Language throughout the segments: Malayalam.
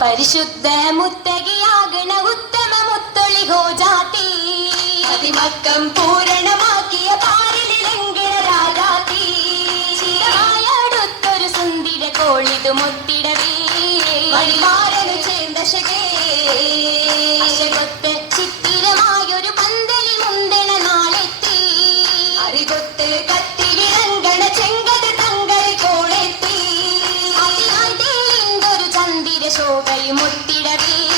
പരിശുദ്ധ മുത്തകിയാകണ ഉത്തമ മുത്തൊളി ജാതി. അതിമക്കം പൂരണമാക്കിയ പാരലിലെങ്കില രാജാതി. ചിരമായടുത്തൊരു സുന്ദര കോളിതു മുത്തിടവേ. ചേന്തശകേ ചിത്തിരമായൊരു പന്തലിൽ முத்திடவே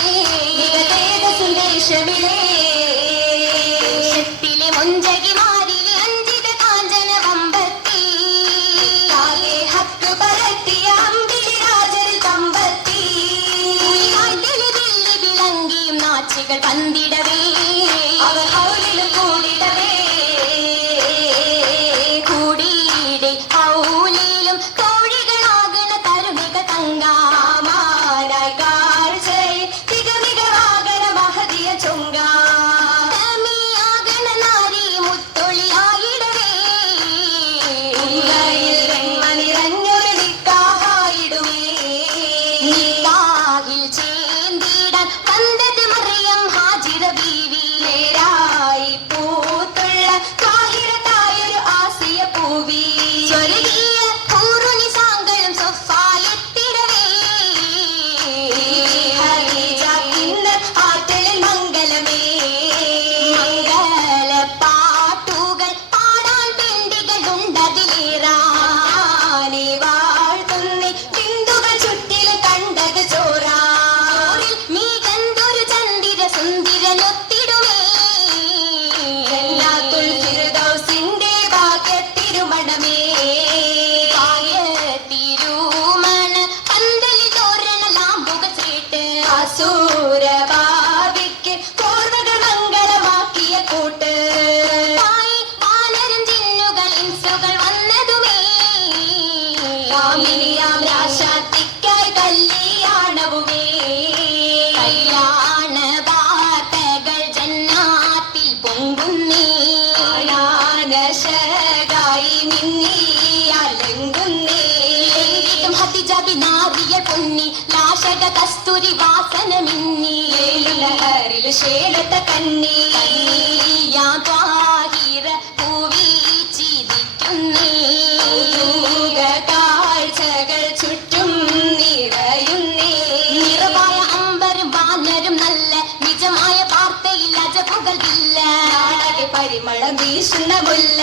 ായി മിന്നി അലങ്കുന്നേ. എങ്കിലും നാരിയ പൊന്നി ലാശക കസ്തൂരി വാസന മിന്നി ലഹരിൽ ശേലത്ത കന്നി. യാ പൂവി ചിരിക്കുന്നേ. കാഴ്ചകൾ ചുറ്റും നിറയുന്നേ. നിറവായ അമ്പരും വാനരും നല്ല നിജമായ വാർത്തയിൽ അജപുകൾ ഇല്ല. നാടക പരിമളം വീശുന്ന മുല്ല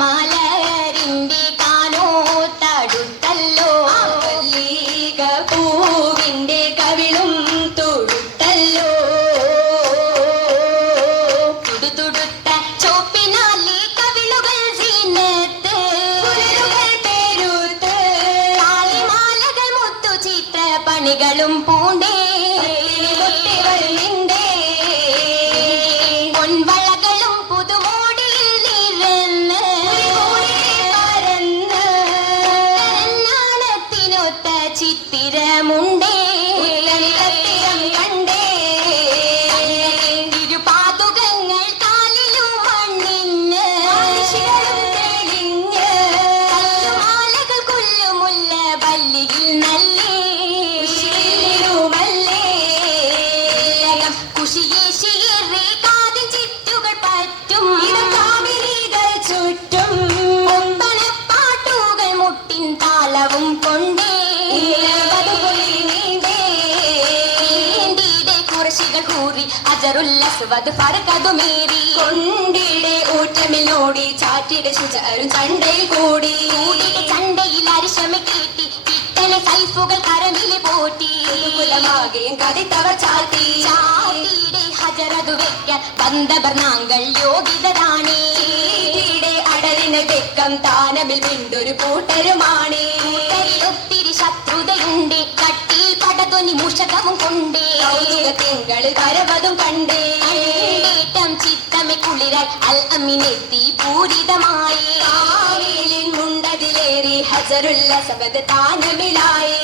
മലരിന്റെ കാനോത്തടുത്തല്ലോ. പൂവിന്റെ കവിളും നീണ്ടിടെ കുറശികൾ കൂറി അജറുല്ലസ്വത് ഫറകതുമേറി കൊണ്ടിടെ ഊറ്റമിലോടി ചാറ്റിടെ ചണ്ടയിൽ കൂടി ചണ്ടയിൽ അരിശമ കീട്ടി കിട്ടനെ സൈഫുകൾ കരമിലെ പോറ്റി കുലമാകെയും കതിത്തവർ ചാത്തി ചാത്തിയുടെ ഹജറതു വെക്കാൻ വന്നവർ നാങ്കൾ യോഗ്യതരാണേ അടലിന് വെക്കം താനമിൽ വിണ്ടൊരു കൂട്ടരുമാണേ ഒത്തിരി ശത്രുതയുണ്ട്. കട്ടിയിൽ പടതൊനി മുഷകവും കൊണ്ടേ. തിങ്കൾ കരവതും കണ്ടേ. കണ്ടേറ്റം ചിത്തമെ കുളിരാൽ അൽ അമ്മിനെത്തി പൂരിതമായി. മുണ്ടതിലേറി ഹജറുല്ല സബദ് താനമിലായേ.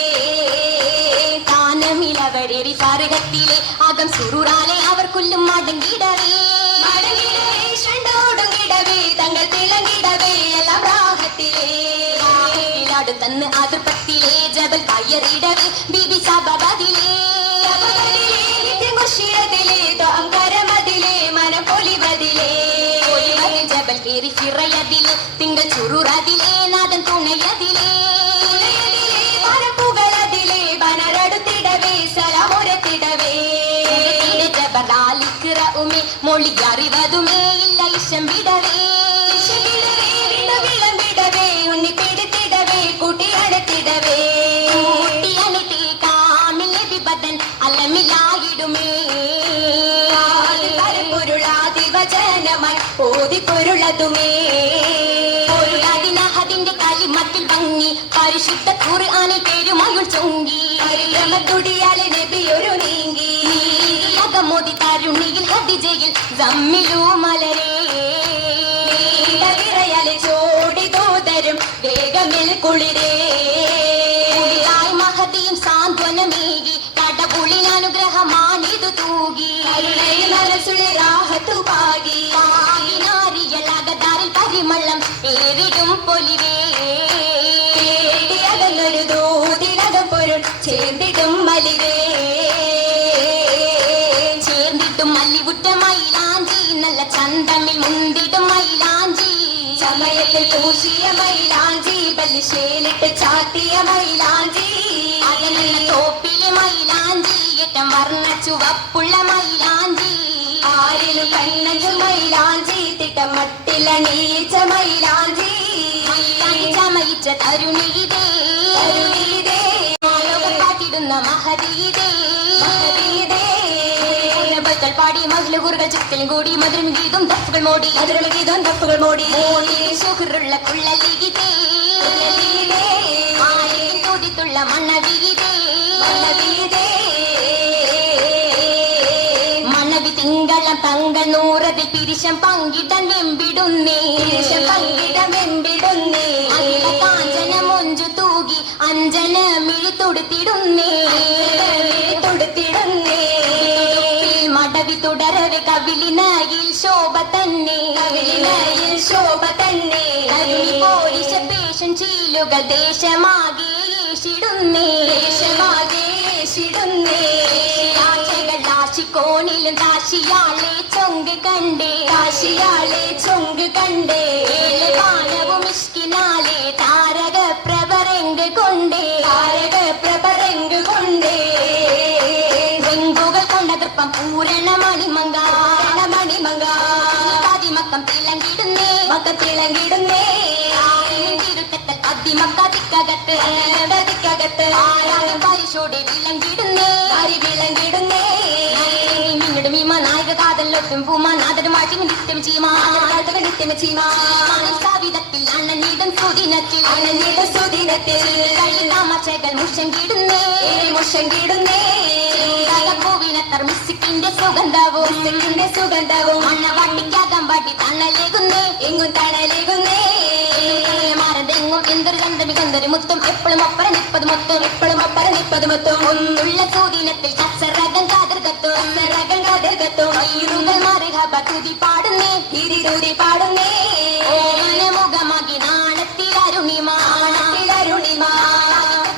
താനമിലവരേറി സർഗത്തിലെ ആകം സുറുറാലെ അവർ കൊല്ലും മടങ്ങിടവേ. അടുത്തന്ന് അതിർപ്പത്തിലെ ജബൽ കയ്യറിടവേ ബിബി സബബതിലേ ജബൽ കേറി ഫിറയതിലെ തിങ്കൾ ചുരുറതിലെ നാദൻ തുണയതിലേ. ജബലാലിക്കിറവുമേ മൊഴി അറിവതുമേ ഇല്ല ഇഷം വിടവേ. കൂട്ടിയണിത്തേ കാമിലെ വിപതൻ അലമിലായിടുമേ. വചനമായി ഓതി പൊരുളതുമേ അതിന്റെ കളിമത്തിൽ ഭംഗി പരിശുദ്ധ ഖുർആനിൽ പേരുമയുൾ ചൊങ്കി. പരിശ്രമത്തുടിയാലെ നബി ഒരു നീങ്ങി അകമോദി തരുണിയിൽ ഹദിജയിൽ ജമ്മിലു മലരേ. വിറയാലെ ചോടി തോതരും വേഗമിൽ കുളിരേ. പാകി നാരിയലകതാരിൽ പരിമളം ഏറിടും പൊലിവേ. അകന്നൊരു ദൂതിനകം പൊരുൾ ചേർന്നിടും മലിവേ. ചേർന്നിട്ടും മല്ലിവുറ്റ മൈലാഞ്ചി നല്ല ചന്തമിൽ മുന്തിടും മൈലാഞ്ചി. സമയത്തിൽ പൂശിയ മൈലാഞ്ചി ബലിശേലിട്ട് ചാത്തിയ മൈലാഞ്ചി. അകലുള്ള തോപ്പിലെ മൈലാഞ്ചി ഏറ്റം വർണ ചുവപ്പുള്ള മൈലാഞ്ചി. ആരിലും കണ്ണഞ്ചു മൈലാഞ്ചി തിട്ടമട്ടില നീച്ച മൈലാഞ്ചി മൈലാഞ്ചി ചമയിച്ച തരുണിയിതേ കരുണീതേ, കാട്ടിടുന്ന മഹതീതേ മഹതീതേ. ബൈത്തൽ പാടി മകളുകുറുകൾ ചുറ്റിലും കൂടി മധുരം ഗീതം ദഫുകൾ മോടി. മധുരമ ഗീതം ദഫുകൾ മോടി. ശുഹറുള്ള കുള്ളലിഗിതേ കുള്ളലിഗിതേ. ആലയിൽ തുടിത്തുള്ള മണ്ണവിഗിതേ നൂറതിൽ പിരിശം പങ്കിടൻ വെമ്പിടുന്നേ പങ്കിട പങ്കിടമെമ്പിടുന്നേ. അഖില കാഞ്ചന മൊഞ്ചു തൂകി അഞ്ജന മിഴി തൊടുത്തിടുന്നേ തൊടുത്തിടുന്നേ. മടവി തുടരവെ കവിളിനയിൽ ശോഭ തന്നെ കവിളിനയിൽ ശോഭ തന്നെ പോരിശ പേശൻ ചീലുകൾ ദേശമാകെ. ആശിക്കോണിലും കാശിയാളെ ചൊങ്ക് കണ്ടേ. കാശിയാളെ ചൊങ്ക് കണ്ടേ. ഏഴ് ഇഷ്കിനാലെ. താരക പ്രഭരങ്ക് കൊണ്ടേ. താരക പ്രഭരങ്ക് കൊണ്ടേ. വെങ്കുകൾ കൊണ്ട തൃപ്പം പൂരണ മണിമങ്ക മണിമങ്ക മക്കം തിളങ്ങിടുന്നേ. മക്കത്തിളങ്ങിടുന്നേ തിളങ്ങിടുന്നേ അതിമക്ക തിക്കകത്ത്. കത്ത് ആരാധം പരിശോടെ വിളങ്ങിടുന്നേ അരി മീമ നായക കാതലൊട്ടും പൂമ നാദരും മാറ്റി നിത്യം ചീമാ. നിത്യം ചീമാ. കവിതത്തിൽ അണ്ണനീടും സുദിനത്തിൽ അനഞ്ഞിട സുദിനത്തിൽ താമച്ചകൾ മുഷങ്കിടുന്നേ മുഷങ്കിടുന്നേ പൂവിനത്തർ മിസ്സിക്കിന്റെ സുഗന്ധവും മുസ്ലിമിന്റെ സുഗന്ധവും മണ്ണവട്ടിക്കകം വട്ടി തണലേകുന്നേ. എങ്ങും തണലേകുന്നേ. മാറതെങ്ങും മുത്തും എപ്പോഴും ഒപ്പര നിപ്പത് മൊത്തം എപ്പോഴും ഒപ്പര നിപ്പത് മൊത്തം ഒന്നുള്ള സൂദിനത്തിൽ ഇരുകൾ മറുഹബ തുതി പാടുന്നേ തിരിതൂരി പാടുന്നേ. മുഖമാകി നാളത്തിൽ അരുണിമാണത്തിൽ അരുണിമാ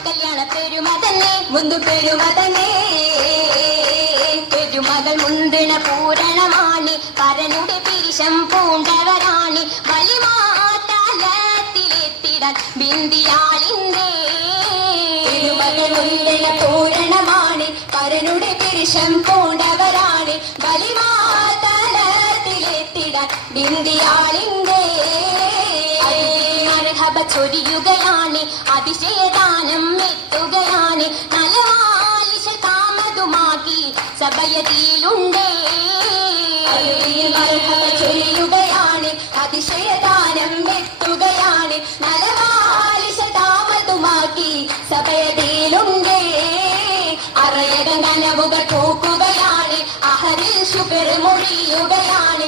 കല്യാണ പെരുമതന്നെ മുന്തു പെരുമതനേ പെരുമകൾ മുന്തിണ പൂരണമാണ് പരനുടെ പിരിശം പൂണ്ടവരാണ്. വലിമാറ്റാലത്തിലെത്തിടാൻ ബിന്ദിയാളിന്തേ തിരുമകളുണ്ടന പൂരണമാണ് പരനുടെ പിരിശം ബിന്ദിയാളിന്റെ മർഹബ ചൊരിയുകയാണ് അതിശയദാനം എത്തുകയാണ്. നലവാലിശ കാമതുമാക്കി സഭയതിയിലുണ്ടേ. മർഹബ ചൊല്ലുകയാണ് അതിശയദാനം എത്തുകയാണ്. നലവാലിശ താമതുമാക്കി സഭയതിയിലുണ്ടേ. അറയകം നനവുകൾ പോക്കുകയാണ് അഹരിൽ ശുഗർ മൊഴിയുകയാണ്